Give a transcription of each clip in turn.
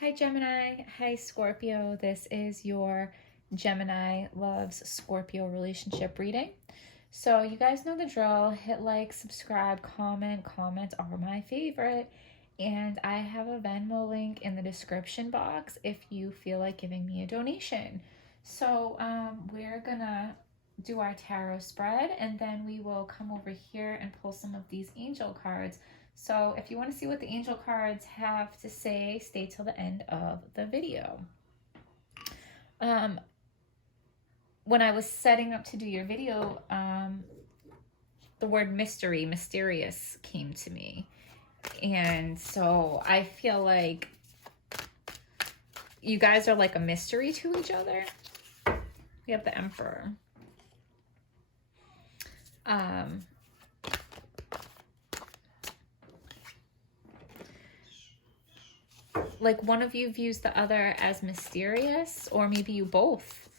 Hi Gemini, hi Scorpio. This is your Gemini loves Scorpio relationship reading. So you guys know the drill. Hit like, subscribe, comment. Comments are my favorite. And I have a Venmo link in the description box if you feel like giving me a donation. So we're gonna do our tarot spread and then we will come over here and pull some of these angel cards. So if you want to see what the angel cards have to say, stay till the end of the video. When I was setting up to do your video, the word mystery, mysterious came to me. And so I feel like you guys are like a mystery to each other. We have the Emperor. Like one of you views the other as mysterious, or maybe you both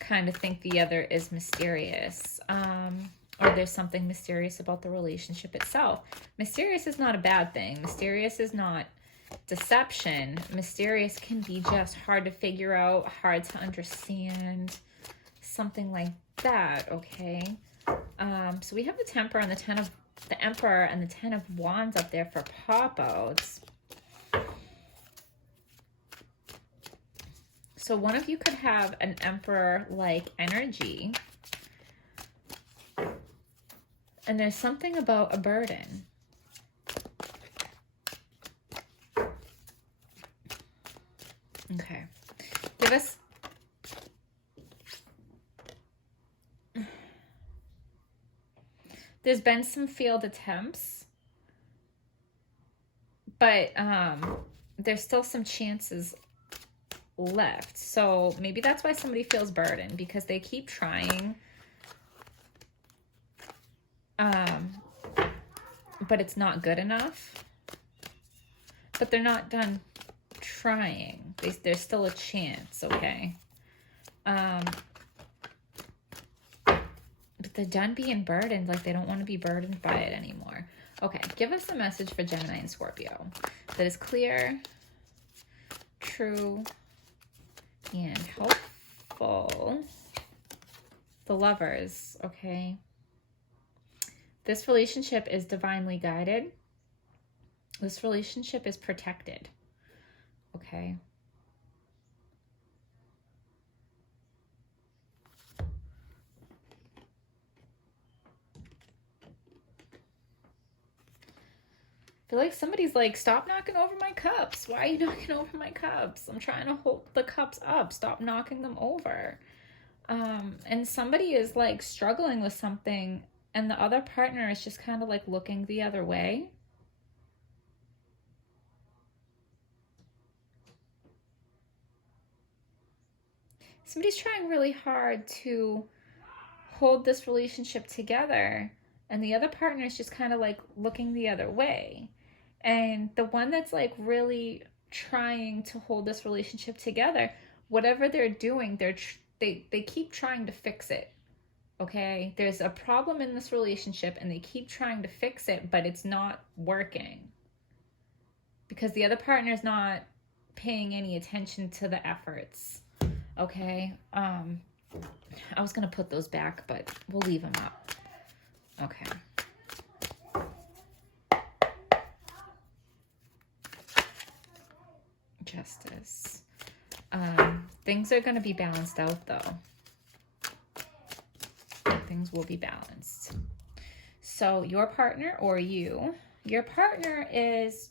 kind of think the other is mysterious, or there's something mysterious about the relationship itself. Mysterious is not a bad thing. Mysterious is not deception. Mysterious can be just hard to figure out, hard to understand, something like that. Okay. So we have the Temper and the Emperor and the Ten of Wands up there for pop-outs. So one of you could have an Emperor-like energy. And there's something about a burden. Okay. Give us... There's been some failed attempts. But there's still some chances left. So maybe that's why somebody feels burdened, because they keep trying, but it's not good enough. But they're not done trying. There's still a chance. Okay. But they're done being burdened. Like they don't want to be burdened by it anymore. Okay, give us a message for Gemini and Scorpio that is clear, true, and helpful. The Lovers, okay. This relationship is divinely guided. This relationship is protected, okay. I feel like somebody's like, stop knocking over my cups. Why are you knocking over my cups? I'm trying to hold the cups up. Stop knocking them over. And somebody is like struggling with something and the other partner is just kind of like looking the other way. Somebody's trying really hard to hold this relationship together and the other partner is just kind of like looking the other way. And the one that's like really trying to hold this relationship together, whatever they're doing, they keep trying to fix it. Okay, there's a problem in this relationship and they keep trying to fix it, but it's not working because the other partner is not paying any attention to the efforts. Okay, I was gonna put those back, but we'll leave them up. Okay. Justice. Things are going to be balanced out, though. Things will be balanced. So your partner or your partner is...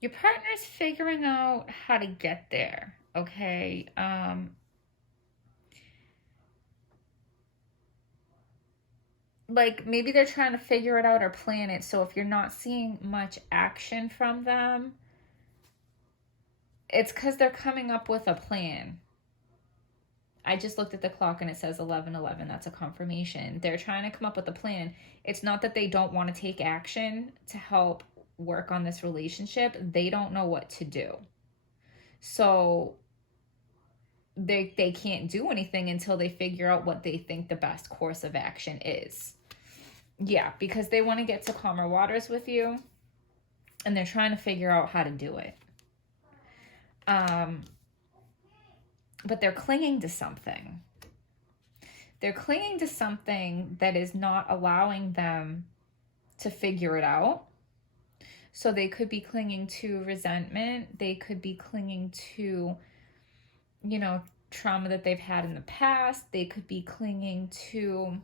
Your partner's figuring out how to get there, okay? Like maybe they're trying to figure it out or plan it. So if you're not seeing much action from them, it's because they're coming up with a plan. I just looked at the clock and it says 11:11. That's a confirmation. They're trying to come up with a plan. It's not that they don't want to take action to help work on this relationship. They don't know what to do. So they can't do anything until they figure out what they think the best course of action is. Yeah, because they want to get to calmer waters with you, and they're trying to figure out how to do it. But they're clinging to something. They're clinging to something that is not allowing them to figure it out. So they could be clinging to resentment. They could be clinging to, trauma that they've had in the past. They could be clinging to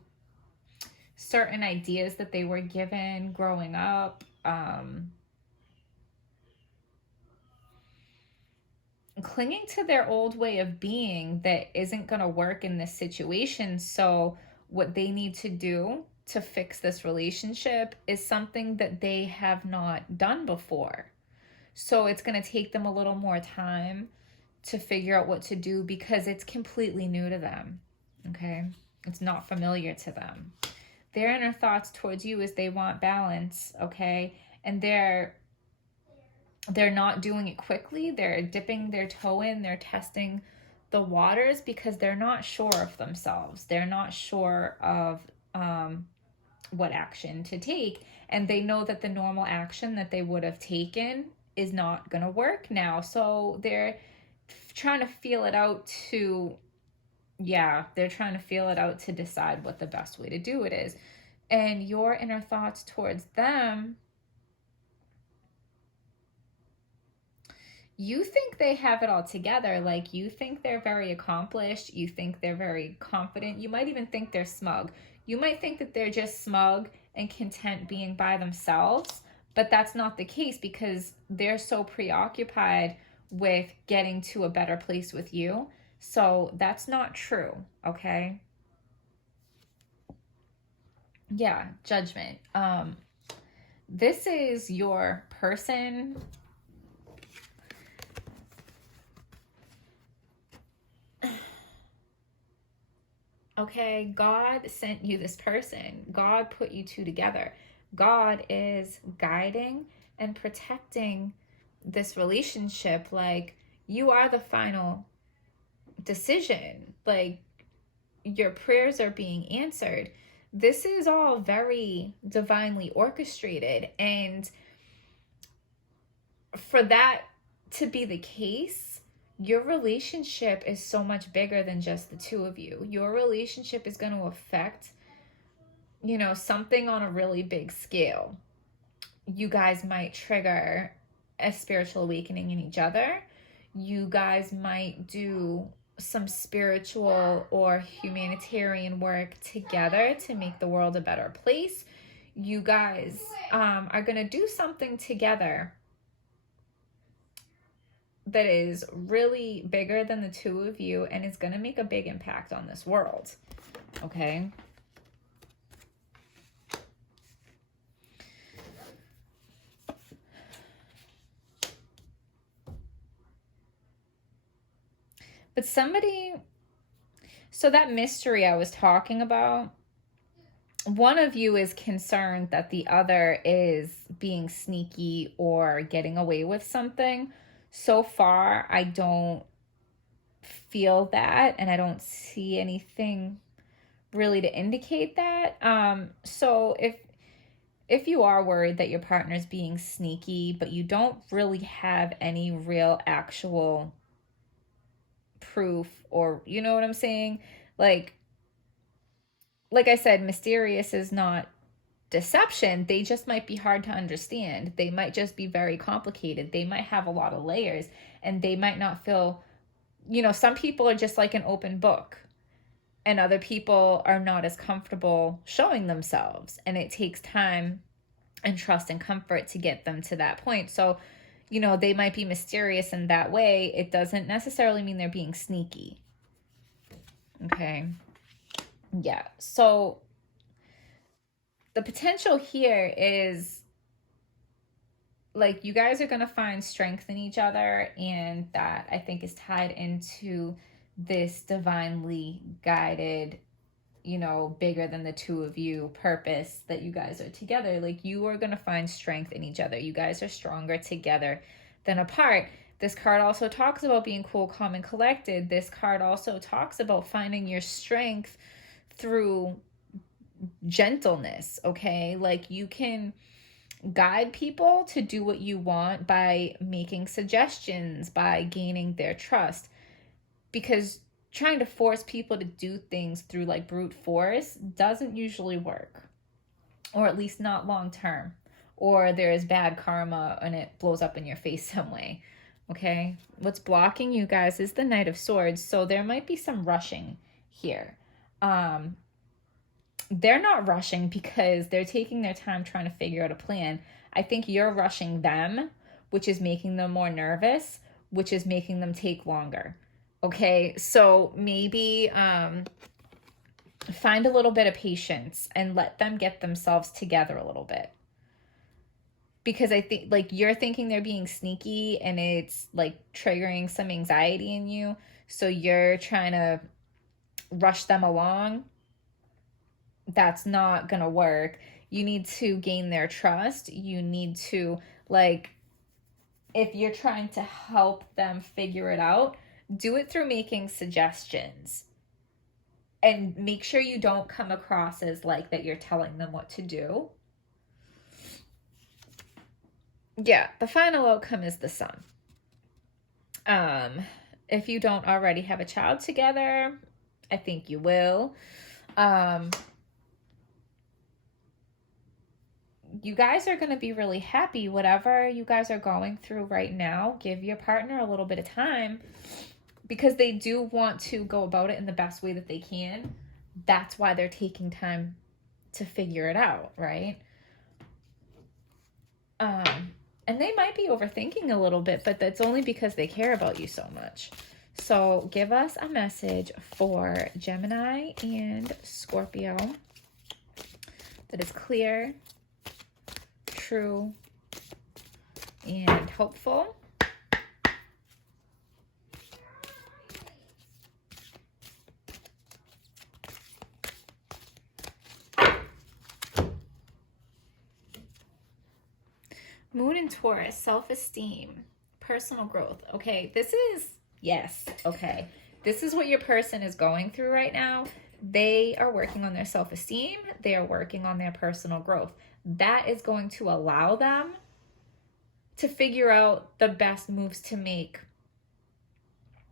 certain ideas that they were given growing up. Clinging to their old way of being that isn't going to work in this situation. So what they need to do to fix this relationship is something that they have not done before. So it's going to take them a little more time to figure out what to do because it's completely new to them. Okay? It's not familiar to them. Their inner thoughts towards you is they want balance, okay? And they're not doing it quickly. They're dipping their toe in. They're testing the waters because they're not sure of themselves. They're not sure of what action to take. And they know that the normal action that they would have taken is not going to work now. So they're trying to feel it out to, they're trying to feel it out to decide what the best way to do it is. And your inner thoughts towards them, you think they have it all together. Like, you think they're very accomplished. You think they're very confident. You might even think they're smug. You might think that they're just smug and content being by themselves, but that's not the case because they're so preoccupied with getting to a better place with you. So that's not true, okay? Yeah, judgment. This is your person. Okay, God sent you this person. God put you two together. God is guiding and protecting this relationship. Like, you are the final decision. Like, your prayers are being answered. This is all very divinely orchestrated. And for that to be the case, your relationship is so much bigger than just the two of you. Your relationship is going to affect, something on a really big scale. You guys might trigger a spiritual awakening in each other. You guys might do some spiritual or humanitarian work together to make the world a better place. You guys are going to do something together that is really bigger than the two of you and is going to make a big impact on this world. Okay? But so that mystery I was talking about, one of you is concerned that the other is being sneaky or getting away with something. So far, I don't feel that, and I don't see anything really to indicate that. So if you are worried that your partner's being sneaky, but you don't really have any real actual proof, or you know what I'm saying? Like I said, mysterious is not deception. They just might be hard to understand. They might just be very complicated. They might have a lot of layers, and they might not feel, some people are just like an open book, and other people are not as comfortable showing themselves, and it takes time and trust and comfort to get them to that point. So, they might be mysterious in that way. It doesn't necessarily mean they're being sneaky. Okay. Yeah. So the potential here is, like, you guys are going to find strength in each other, and that I think is tied into this divinely guided, bigger than the two of you purpose that you guys are together. Like, you are going to find strength in each other. You guys are stronger together than apart. This card also talks about being cool, calm, and collected. This card also talks about finding your strength through gentleness, okay? Like you can guide people to do what you want by making suggestions, by gaining their trust. Because trying to force people to do things through like brute force doesn't usually work, or at least not long term, or there is bad karma and it blows up in your face some way. Okay, what's blocking you guys is the Knight of Swords, so there might be some rushing here. They're not rushing because they're taking their time trying to figure out a plan. I think you're rushing them, which is making them more nervous, which is making them take longer. Okay, so maybe find a little bit of patience and let them get themselves together a little bit. Because I think like you're thinking they're being sneaky and it's like triggering some anxiety in you. So you're trying to rush them along. That's not gonna work. You need to gain their trust. You need to, like, if you're trying to help them figure it out, do it through making suggestions. And make sure you don't come across as like that you're telling them what to do. Yeah, the final outcome is the Sun. If you don't already have a child together, I think you will. You guys are going to be really happy. Whatever you guys are going through right now, give your partner a little bit of time, because they do want to go about it in the best way that they can. That's why they're taking time to figure it out, right? And they might be overthinking a little bit, but that's only because they care about you so much. So give us a message for Gemini and Scorpio that is clear, true, and hopeful. Moon in Taurus, self-esteem, personal growth. Okay, this is, yes, okay. This is what your person is going through right now. They are working on their self-esteem. They are working on their personal growth. That is going to allow them to figure out the best moves to make,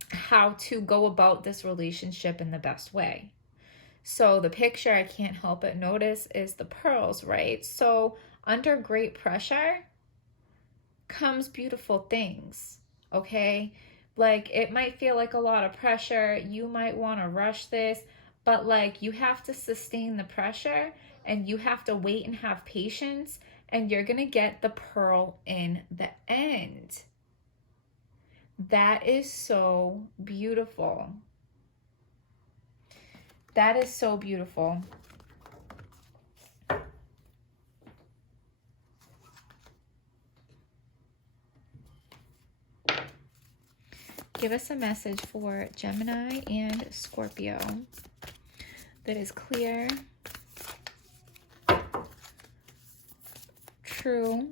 how to go about this relationship in the best way. So the picture I can't help but notice is the pearls, right? So under great pressure comes beautiful things, okay? Like it might feel like a lot of pressure. You might want to rush this, but like you have to sustain the pressure and you have to wait and have patience, and you're going to get the pearl in the end. That is so beautiful. That is so beautiful. Give us a message for Gemini and Scorpio that is clear, true,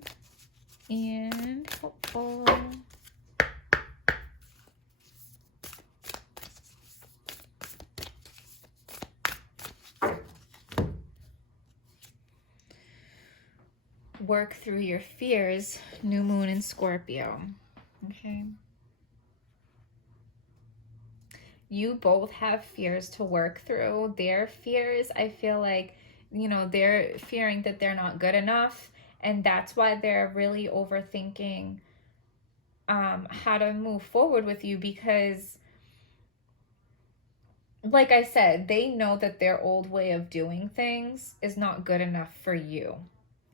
and hopeful. Work through your fears, new moon in Scorpio. Okay. You both have fears to work through. Their fears, I feel like, you know, they're fearing that they're not good enough. And that's why they're really overthinking how to move forward with you, because, like I said, they know that their old way of doing things is not good enough for you.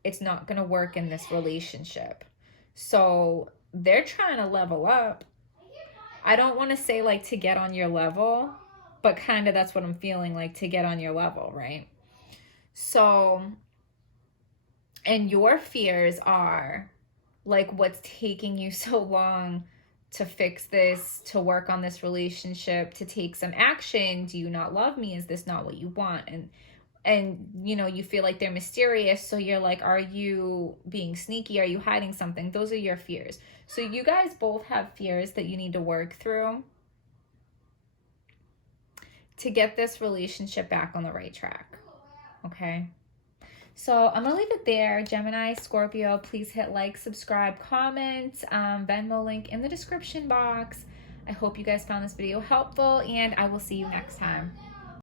It's not going to work in this relationship. So they're trying to level up. I don't want to say like to get on your level, but kind of that's what I'm feeling, like to get on your level, right? So, and your fears are like, what's taking you so long to fix this, to work on this relationship, to take some action? Do you not love me? Is this not what you want? And you know, you feel like they're mysterious, so you're like, are you being sneaky? Are you hiding something? Those are your fears. So you guys both have fears that you need to work through to get this relationship back on the right track, okay? So I'm gonna leave it there. Gemini, Scorpio, please hit like, subscribe, comment, Venmo link in the description box. I hope you guys found this video helpful, and I will see you next time.